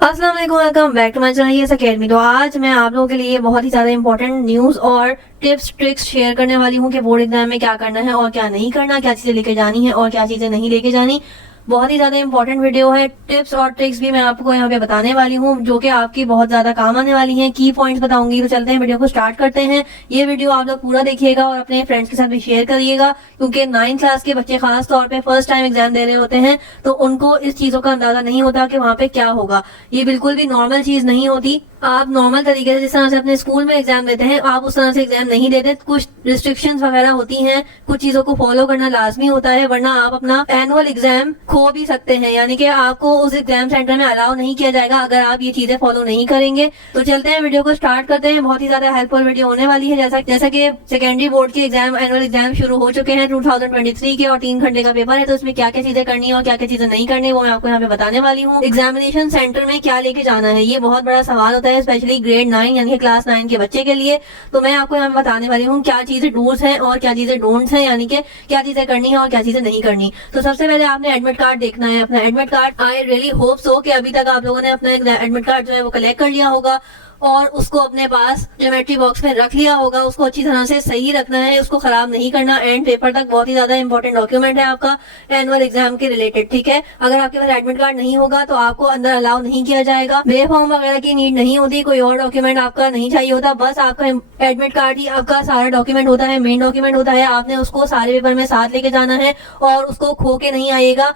अस्सलाम वालेकुम, welcome back to my channel Yes Academy. तो आज मैं आप लोगों के लिए बहुत ही ज्यादा इंपॉर्टेंट न्यूज और टिप्स ट्रिक्स शेयर करने वाली हूँ कि बोर्ड एग्जाम में क्या करना है और क्या नहीं करना, क्या चीजें लेके जानी है और क्या चीजें नहीं लेके जानी। बहुत ही ज्यादा इंपॉर्टेंट वीडियो है। टिप्स और ट्रिक्स भी मैं आपको यहाँ पे बताने वाली हूँ जो कि आपकी बहुत ज्यादा काम आने वाली हैं। की पॉइंट्स बताऊंगी। तो चलते हैं, वीडियो को स्टार्ट करते हैं। ये वीडियो आप लोग पूरा देखिएगा और अपने फ्रेंड्स के साथ भी शेयर करिएगा, क्योंकि 9th क्लास के बच्चे खास तौर पे फर्स्ट टाइम एग्जाम दे रहे होते हैं, तो उनको इस चीजों का अंदाजा नहीं होता कि वहाँ पे क्या होगा। ये बिल्कुल भी नॉर्मल चीज नहीं होती। आप नॉर्मल तरीके से जिस तरह से अपने स्कूल में एग्जाम देते हैं, आप उस तरह से एग्जाम नहीं देते। कुछ रिस्ट्रिक्शंस वगैरह होती हैं, कुछ चीजों को फॉलो करना लाजमी होता है, वरना आप अपना एनुअल एग्जाम खो भी सकते हैं। यानी कि आपको उस एग्जाम सेंटर में अलाउ नहीं किया जाएगा अगर आप ये चीजें फॉलो नहीं करेंगे। तो चलते हैं, वीडियो को स्टार्ट करते हैं। बहुत ही ज्यादा हेल्पफुल वीडियो होने वाली है। जैसा कि सेकेंडरी बोर्ड के एग्जाम, एनुअल एग्जाम शुरू हो चुके हैं 2023 के, और 3 घंटे का पेपर है। तो इसमें क्या क्या चीजें करनी है और क्या क्या चीजें नहीं करनी, वो मैं आपको यहाँ पे बताने वाली हूँ। एग्जामिनेशन सेंटर में क्या लेके जाना है, ये बहुत बड़ा सवाल होता है, स्पेशली ग्रेड 9 यानी कि क्लास 9 के बच्चे के लिए। तो मैं आपको यहाँ बताने वाली हूँ क्या चीजें डूज हैं और क्या चीजें डोंट्स हैं, यानी कि क्या चीजें करनी है और क्या चीजें नहीं करनी। तो सबसे पहले आपने एडमिट कार्ड देखना है। अपना admit card, I really hope so कि अभी तक आप लोगों ने अपना एडमिट कार्ड जो है वो कलेक्ट कर लिया होगा और उसको अपने पास ज्योमेट्री बॉक्स में रख लिया होगा। उसको अच्छी तरह से सही रखना है, उसको खराब नहीं करना। एंड पेपर तक बहुत ही ज्यादा इंपॉर्टेंट डॉक्यूमेंट है आपका एनुअल एग्जाम के रिलेटेड, ठीक है। अगर आपके पास एडमिट कार्ड नहीं होगा तो आपको अंदर अलाउ नहीं किया जाएगा। बे फॉर्म वगैरह की नीड नहीं होती, कोई और डॉक्यूमेंट आपका नहीं चाहिए होता, बस आपका एडमिट कार्ड ही आपका सारा डॉक्यूमेंट होता है, मेन डॉक्यूमेंट होता है। आपने उसको सारे पेपर में साथ लेके जाना है और उसको खो के नहीं आइएगा।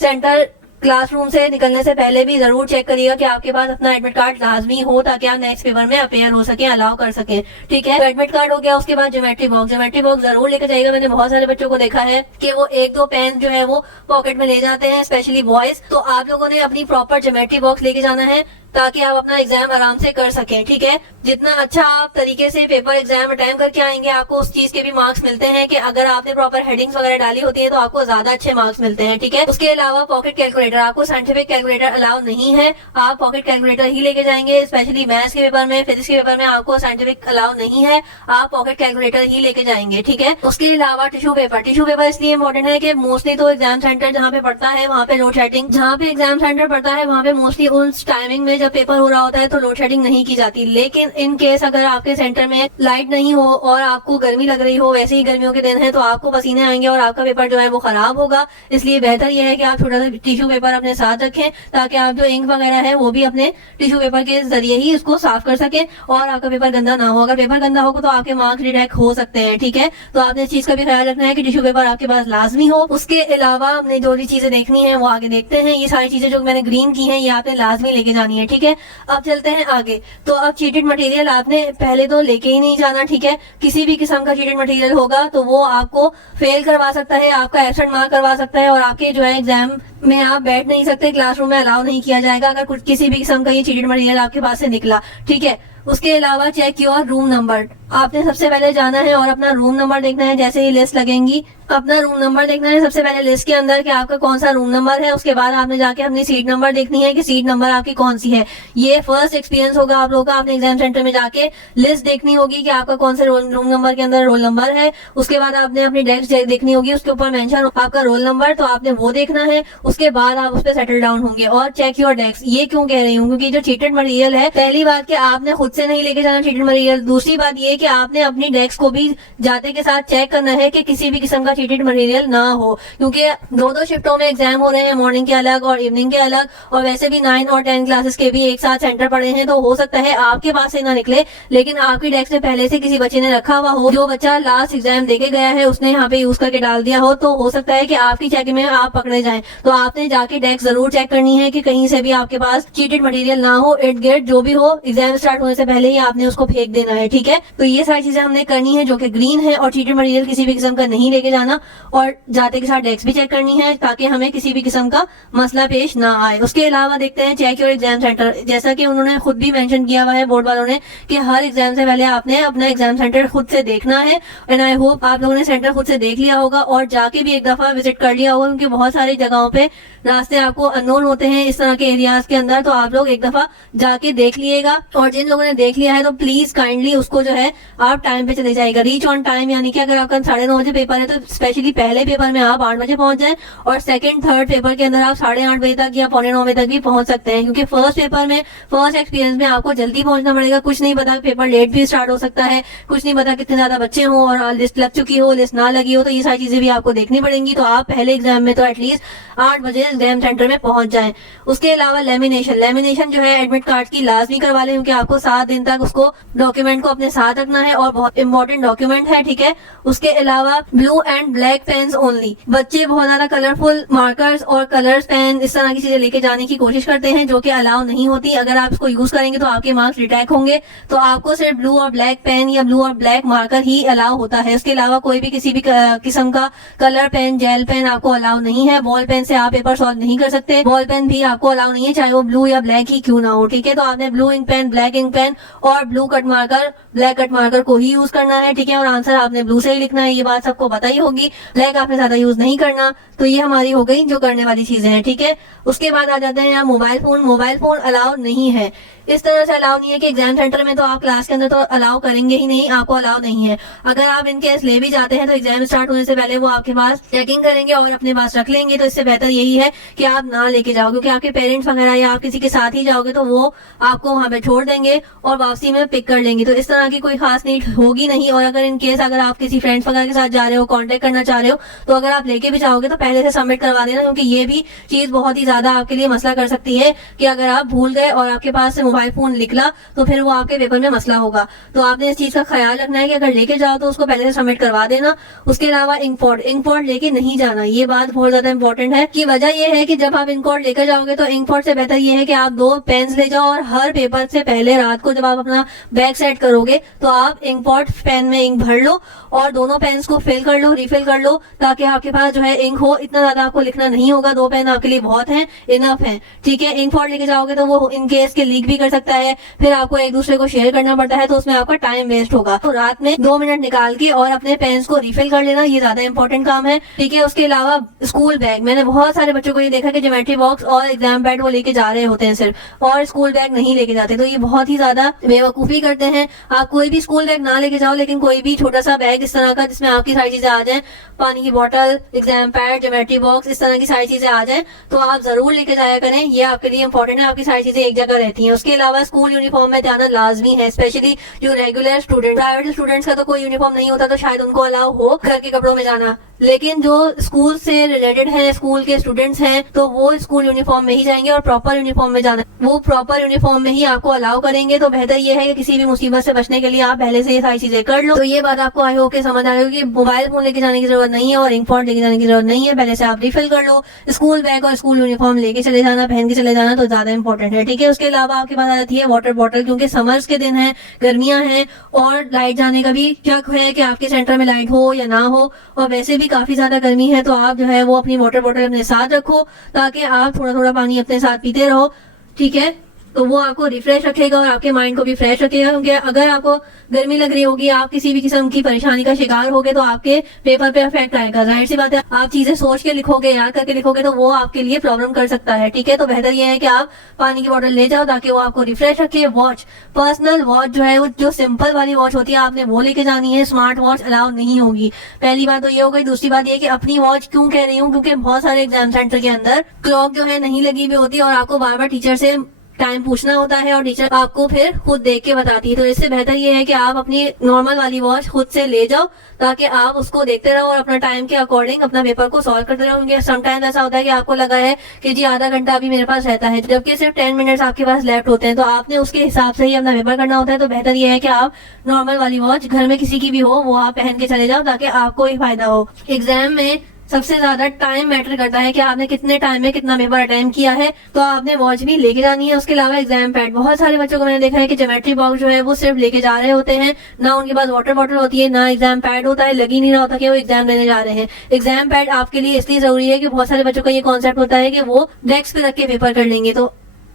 सेंटर क्लासरूम से निकलने से पहले भी जरूर चेक करिएगा कि आपके पास अपना एडमिट कार्ड लाजमी हो, ताकि आप नेक्स्ट पेपर में अपेयर हो सके, अलाउ कर सके, ठीक है। तो एडमिट कार्ड हो गया, उसके बाद ज्योमेट्री बॉक्स जरूर लेके जाइएगा। मैंने बहुत सारे बच्चों को देखा है कि वो 1-2 पेन जो है वो पॉकेट में ले जाते हैं, स्पेशली बॉयज। तो आप लोगों ने अपनी प्रॉपर ज्योमेट्री बॉक्स लेके जाना है ताकि आप अपना एग्जाम आराम से कर सकें, ठीक है। जितना अच्छा आप तरीके से पेपर एग्जाम अटेम्प्ट करके आएंगे, आपको उस चीज के भी मार्क्स मिलते हैं कि अगर आपने प्रॉपर हेडिंग्स वगैरह डाली होती है तो आपको ज्यादा अच्छे मार्क्स मिलते हैं, ठीक है। उसके अलावा पॉकेट कैलकुलेटर, आपको साइंटिफिक कैलकुलेटर अलाउ नहीं है, आप पॉकेट कैलकुलेटर ही लेके जाएंगे। स्पेशली मैथ्स के पेपर में, फिजिक्स के पेपर में आपको साइंटिफिक अलाउ नहीं है, आप पॉकेट कैलकुलेटर ही लेके जाएंगे, ठीक है। उसके अलावा टिश्यू पेपर इसलिए इंपॉर्टेंट है कि मोस्टली तो एग्जाम सेंटर जहाँ पे पड़ता है वहाँ पे लोड शेडिंग, जहाँ पे एग्जाम सेंटर पड़ता है वहाँ पे मोस्टली उस टाइमिंग में जब पेपर हो रहा होता है तो लोड शेडिंग नहीं की जाती। लेकिन इन केस अगर आपके सेंटर में लाइट नहीं हो और आपको गर्मी लग रही हो, वैसे ही गर्मियों के दिन है, तो आपको पसीने आएंगे और आपका पेपर जो है वो खराब होगा। इसलिए बेहतर यह है कि आप छोटा सा टिश्यू पेपर अपने साथ रखें, ताकि आप जो इंक वगैरह है वो भी अपने टिश्यू पेपर के जरिए ही उसको साफ कर सके और आपका पेपर गंदा ना हो। अगर पेपर गंदा होगा तो आपके मार्क्स डिडक्ट हो सकते हैं, ठीक है। तो आपने इस चीज का भी ख्याल रखना है कि टिश्यू पेपर आपके पास लाजमी हो। उसके अलावा हमने जो भी चीजें देखनी है वो आगे देखते हैं। ये सारी चीजें जो मैंने ग्रीन की है ये आपने लाजमी लेके जानी है, ठीक है। अब चलते हैं आगे। तो अब चीटेड मटेरियल आपने पहले तो लेके ही नहीं जाना, ठीक है। किसी भी किस्म का चीटेड मटेरियल होगा तो वो आपको फेल करवा सकता है, आपका एब्सेंट मार्क करवा सकता है और आपके जो है एग्जाम में आप बैठ नहीं सकते, क्लासरूम में अलाउ नहीं किया जाएगा अगर कुछ किसी भी किस्म का ये चीटेड मटेरियल आपके पास से निकला, ठीक है। उसके अलावा चेक योर रूम नंबर, आपने सबसे पहले जाना है और अपना रूम नंबर देखना है। जैसे ही लिस्ट लगेंगी अपना रूम नंबर देखना है सबसे पहले लिस्ट के अंदर कि आपका कौन सा रूम नंबर है। उसके बाद आपने जाके अपनी सीट नंबर देखनी है कि सीट नंबर आपकी कौन सी है। ये फर्स्ट एक्सपीरियंस होगा आप लोगों का। आपने एग्जाम सेंटर में जाके लिस्ट देखनी होगी कि आपका कौन से रूम नंबर के अंदर रोल नंबर है। उसके बाद आपने अपनी डेस्क देखनी होगी, उसके ऊपर मेंशन आपका रोल नंबर, तो आपने वो देखना है। उसके बाद आप उस पर सेटल डाउन होंगे। और चेक योर डेस्क, ये क्यों कह रही हूँ, क्योंकि जो चीटेड मटेरियल है, पहली बात कि आपने खुद से नहीं लेके जाना चीटेड मटेरियल। दूसरी बात ये कि आपने अपनी डेस्क को भी जाते के साथ चेक करना है कि किसी भी किस्म का चीटेड मटेरियल ना हो, क्योंकि 2-2 शिफ्टों में एग्जाम हो रहे हैं, मॉर्निंग के अलग और इवनिंग के अलग, और वैसे भी 9 और 10 क्लासेस के भी एक साथ सेंटर पड़े हैं। तो हो सकता है आपके पास से ना निकले, लेकिन आपकी डेस्क में पहले से किसी बच्चे ने रखा हुआ हो। जो बच्चा लास्ट एग्जाम देके गया है उसने यहाँ पे यूज करके डाल दिया हो, तो हो सकता है कि आपकी चेक में आप पकड़े जाएं। तो आपने जाके डेस्क जरूर चेक करनी है कि कहीं से भी आपके पास चीटेड मटेरियल ना हो। इर्द गिर्द जो भी हो, एग्जाम स्टार्ट होने से पहले ही आपने उसको फेंक देना है, ठीक है। तो ये सारी चीजें हमने करनी है जो कि ग्रीन है, और चीटेड मटेरियल किसी भी किस्म का नहीं लेके जाना, और जाते के साथ डेस्क भी चेक करनी है ताकि हमें किसी भी किस्म का मसला पेश ना आए। उसके अलावा देखते हैं चेक योर एग्जाम सेंटर। जैसा कि उन्होंने खुद भी मेंशन किया हुआ है बोर्ड वालों ने कि हर एग्जाम से पहले आपने अपना एग्जाम सेंटर खुद से देखना है। एंड आई होप आप लोगों ने सेंटर खुद से देख लिया होगा और जाके भी एक दफा विजिट कर लिया होगा, क्योंकि बहुत सारी जगहों पे रास्ते आपको अननोन होते हैं इस तरह के एरियाज के अंदर, तो आप लोग एक दफा जाके देख लिएगा। और जिन लोगों ने देख लिया है तो प्लीज काइंडली उसको जो है आप टाइम पे चले जाएगा, रीच ऑन टाइम, यानी कि अगर आपका 9:30 बजे पेपर है तो स्पेशली पहले पेपर में आप 8 बजे पहुंच जाए और सेकंड थर्ड पेपर के अंदर आप 8:30 बजे तक या 8:45 बजे तक भी पहुंच सकते हैं, क्योंकि फर्स्ट पेपर में फर्स्ट एक्सपीरियंस में आपको जल्दी पहुंचना पड़ेगा। कुछ नहीं पता पेपर लेट भी स्टार्ट हो सकता है, कुछ नहीं पता कितने ज्यादा बच्चे हों और लिस्ट लग चुकी हो, लिस्ट ना लगी हो, तो ये सारी चीजें भी आपको देखनी पड़ेंगी। तो आप पहले एग्जाम में तो एटलीस्ट 8 बजे एग्जाम सेंटर में पहुंच जाएं। उसके अलावा लेमिनेशन जो है एडमिट कार्ड की लाजमी करवा लें, क्योंकि आपको 7 दिन तक उसको डॉक्यूमेंट को अपने साथ रखना है और बहुत इंपॉर्टेंट डॉक्यूमेंट है, ठीक है। उसके अलावा blue and black pens only. बच्चे बहुत ज्यादा कलरफुल मार्कर्स और कलर्स पेन इस तरह की चीजें लेके जाने की कोशिश करते हैं, जो कि अलाउ नहीं होती। अगर आप इसको यूज करेंगे तो आपके मार्क्स डिटेक्ट होंगे, तो आपको सिर्फ ब्लू और ब्लैक पेन या ब्लू और ब्लैक मार्कर ही अलाउ होता है। उसके अलावा कोई भी किसी भी किस्म का कलर पेन, जेल पेन आपको अलाउ नहीं है। बॉल पेन से आप पेपर सॉल्व नहीं कर सकते, बॉल पेन भी आपको अलाउ नहीं है, चाहे वो ब्लू या ब्लैक ही क्यों ना हो, ठीक है। तो आपने blue ink pen, black ink pen और blue cut marker, black cut marker को ही यूज करना है, ठीक है। और आंसर आपने ब्लू से ही लिखना है, ये बात सबको पता ही होगी। ब्लैक आपने ज्यादा यूज नहीं करना। तो ये हमारी हो गई जो करने वाली चीजें हैं, ठीक है। उसके बाद आ जाते हैं मोबाइल फोन अलाउ नहीं है। इस तरह से अलाउ नहीं है कि एग्जाम सेंटर में तो आप क्लास के अंदर तो अलाउ करेंगे ही नहीं, आपको अलाउ नहीं है। अगर आप इनकेस ले भी जाते हैं तो एग्जाम स्टार्ट होने से पहले वो आपके पास चेकिंग करेंगे और अपने पास रख लेंगे। तो इससे बेहतर यही है कि आप ना लेके जाओ, क्योंकि आपके पेरेंट्स वगैरह या आप किसी के साथ ही जाओगे तो वो आपको वहां पे छोड़ देंगे और वापसी में पिक कर लेंगे। तो इस तरह की कोई खास नीड होगी नहीं। और अगर इनकेस अगर आप किसी फ्रेंड्स वगैरह के साथ जा रहे हो, कॉन्टेक्ट करना चाह रहे हो, तो अगर आप लेके भी जाओगे तो पहले से सबमिट करवा देना, क्योंकि ये भी चीज बहुत ही ज्यादा आपके लिए मसला कर सकती है कि अगर आप भूल गए और आपके पास से मोबाइल फोन निकला तो फिर वो आपके पेपर में मसला होगा। तो आपने इस चीज का ख्याल रखना है कि अगर लेके जाओ तो उसको पहले से सबमिट करवा देना। उसके अलावा इंकपॉट लेके नहीं जाना, ये बात बहुत ज्यादा इंपॉर्टेंट है। कि वजह ये है कि जब आप इंकपॉट लेकर जाओगे तो इंकपॉट से बेहतर ये है कि आप 2 पेन्स ले जाओ और हर पेपर से पहले रात को जब आप अपना बैग सेट करोगे तो आप इंकपॉट पेन में इंक भर लो और दोनों पेन्स को फिल कर लो, रिफिल कर लो, ताकि आपके पास जो है इंक हो। इतना ज्यादा आपको लिखना नहीं होगा, 2 पेन आपके लिए बहुत है, इनफ है, ठीक है। इंकपॉट लेके जाओगे तो वो इन केस के लीक भी कर सकता है, फिर आपको एक दूसरे को शेयर करना पड़ता है, तो उसमें आपका टाइम वेस्ट होगा। तो रात में 2 मिनट निकाल के और अपने पेन्स को रिफिल कर लेना, ये ज्यादा इंपॉर्टेंट काम है, ठीक है। उसके अलावा स्कूल बैग, मैंने बहुत सारे बच्चों को ये देखा कि ज्योमेट्री बॉक्स और एग्जाम पैड वो लेके जा रहे होते हैं सिर्फ, और स्कूल बैग नहीं लेके जाते। तो ये बहुत ही ज्यादा बेवकूफी करते हैं। आप कोई भी स्कूल बैग ना लेके जाओ, लेकिन कोई भी छोटा सा बैग इस तरह का जिसमें आपकी सारी चीजें आ जाए, पानी की बोतल, एग्जाम पैड, ज्योमेट्री बॉक्स, इस तरह की सारी चीजें आ जाए, तो आप जरूर लेके जाया करें। ये आपके लिए इंपॉर्टेंट है, आपकी सारी चीजें एक जगह रहती हैं। उसके अलावा स्कूल यूनिफॉर्म में जाना लाजमी है, स्पेशली जो रेगुलर स्टूडेंट, प्राइवेट स्टूडेंट्स का तो कोई यूनिफॉर्म नहीं होता, तो शायद उनको अलाउ हो घर के कपड़ों में जाना, लेकिन जो स्कूल से रिलेटेड है, स्कूल के स्टूडेंट्स हैं, तो वो स्कूल यूनिफॉर्म में ही जाएंगे और प्रॉपर यूनिफॉर्म में जाना, वो प्रॉपर यूनिफॉर्म में ही आपको अलाउ करेंगे। तो बेहतर ये है कि किसी भी मुसीबत से बचने के लिए आप पहले से ये सारी चीजें कर लो। तो ये बात आपको आई होप के समझ आ रही होगी। मोबाइल फोन लेके जाने की जरूरत नहीं है और इंकपॉट लेके जाने की जरूरत नहीं है, पहले से आप रिफिल कर लो। स्कूल बैग और स्कूल यूनिफॉर्म लेके चले जाना, पहन के चले जाना तो ज्यादा इंपॉर्टेंट है, ठीक है। उसके अलावा आपके पास आ जाती है वाटर बॉटल, क्योंकि समर्स के दिन है, गर्मियां हैं और लाइट जाने का भी शक है कि आपके सेंटर में लाइट हो या ना हो, और वैसे भी काफी ज्यादा गर्मी है, तो आप जो है वो अपनी वाटर बॉटल अपने साथ रखो, ताकि आप थोड़ा थोड़ा पानी अपने साथ पीते रहो, ठीक है। तो वो आपको रिफ्रेश रखेगा और आपके माइंड को भी फ्रेश रखेगा, क्योंकि अगर आपको गर्मी लग रही होगी, आप किसी भी किस्म की परेशानी का शिकार होगे, तो आपके पेपर पे इफेक्ट आएगा। जाहिर सी बात है, आप चीजें सोच के लिखोगे, याद करके लिखोगे, तो वो आपके लिए प्रॉब्लम कर सकता है, ठीक है। तो बेहतर ये है कि आप पानी की बोतल ले जाओ ताकि वो आपको रिफ्रेश रखे। वॉच, पर्सनल वॉच जो है, वो जो सिंपल वाली वॉच होती है, आपने वो लेके जानी है, स्मार्ट वॉच अलाउ नहीं होगी। पहली बात तो ये हो गई। दूसरी बात ये कि अपनी वॉच क्यों कह रही हूँ, क्योंकि बहुत सारे एग्जाम सेंटर के अंदर क्लॉक जो है नहीं लगी हुई होती और आपको बार बार टीचर से टाइम पूछना होता है और टीचर आपको फिर खुद देख के बताती है। तो इससे बेहतर ये है कि आप अपनी नॉर्मल वाली वॉच खुद से ले जाओ, ताकि आप उसको देखते रहो और अपना टाइम के अकॉर्डिंग अपना पेपर को सॉल्व करते रहो। समटाइम्स ऐसा होता है कि आपको लगा है कि जी आधा घंटा अभी मेरे पास रहता है, जबकि सिर्फ 10 मिनट्स आपके पास लेफ्ट होते हैं, तो आपने उसके हिसाब से ही अपना पेपर करना होता है। तो बेहतर ये है कि आप नॉर्मल वाली वॉच घर में किसी की भी हो, वो आप पहन के चले जाओ, ताकि आपको ही फायदा हो। एग्जाम में सबसे ज्यादा टाइम मैटर करता है कि आपने कितने टाइम में कितना पेपर अटेम्प्ट किया है, तो आपने वॉच भी लेके जानी है। उसके अलावा एग्जाम पैड, बहुत सारे बच्चों को मैंने देखा है कि ज्योमेट्री बॉक्स जो है वो सिर्फ लेके जा रहे होते हैं, ना उनके पास वाटर बॉटल होती है, ना एग्जाम पैड होता है, लग ही नहीं रहा होता कि वो एग्जाम देने जा रहे हैं। एग्जाम पैड आपके लिए इसलिए जरूरी है कि बहुत सारे बच्चों का ये कॉन्सेप्ट होता है कि वो डेस्क पे रख के पेपर कर लेंगे। तो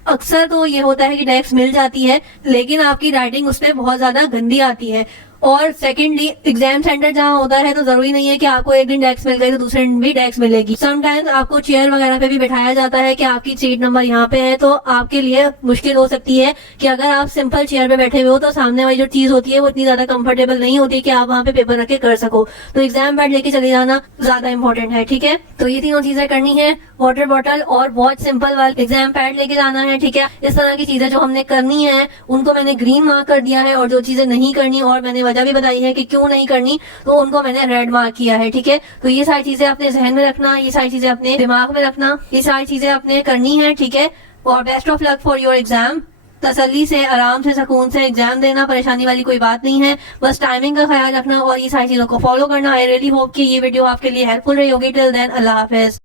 अक्सर तो ये होता है कि डेस्क मिल जाती है, लेकिन आपकी राइटिंग उसमें बहुत ज्यादा गंदी आती है और सेकेंडली एग्जाम सेंटर जहाँ होता है तो जरूरी नहीं है कि आपको एक दिन डेस्क मिल गई तो दूसरे दिन भी डेस्क मिलेगी। समटाइम्स आपको चेयर वगैरह पे भी बैठाया जाता है कि आपकी सीट नंबर यहाँ पे है, तो आपके लिए मुश्किल हो सकती है कि अगर आप सिंपल चेयर पे बैठे हुए हो तो सामने वाली जो चीज होती है वो इतनी ज्यादा कंफर्टेबल नहीं होती कि आप वहाँ पे पेपर रख के कर सको। तो एग्जाम पैड लेके चले जाना ज्यादा इंपॉर्टेंट है, ठीक है। तो ये तीनों चीजें करनी है, वाटर बॉटल और बहुत सिंपल वाला एग्जाम पैड लेके जाना है, ठीक है। इस तरह की चीजें जो हमने करनी है उनको मैंने ग्रीन मार्क कर दिया है, और जो चीजें नहीं करनी और मैंने वजह भी बताई है कि क्यों नहीं करनी, तो उनको मैंने रेड मार्क किया है, ठीक है। तो ये सारी चीजें अपने जहन में रखना, ये सारी चीजें अपने दिमाग में रखना, ये सारी चीजें अपने करनी है, ठीक है। और best of luck for your exam. तसल्ली से, आराम से, सुकून से एग्जाम देना, परेशानी वाली कोई बात नहीं है। बस टाइमिंग का ख्याल रखना और ये सारी चीजों को फॉलो करना। आई रियली होप कि ये वीडियो आपके लिए हेल्पफुल रही होगी। टिल देन, अल्लाह हाफिज।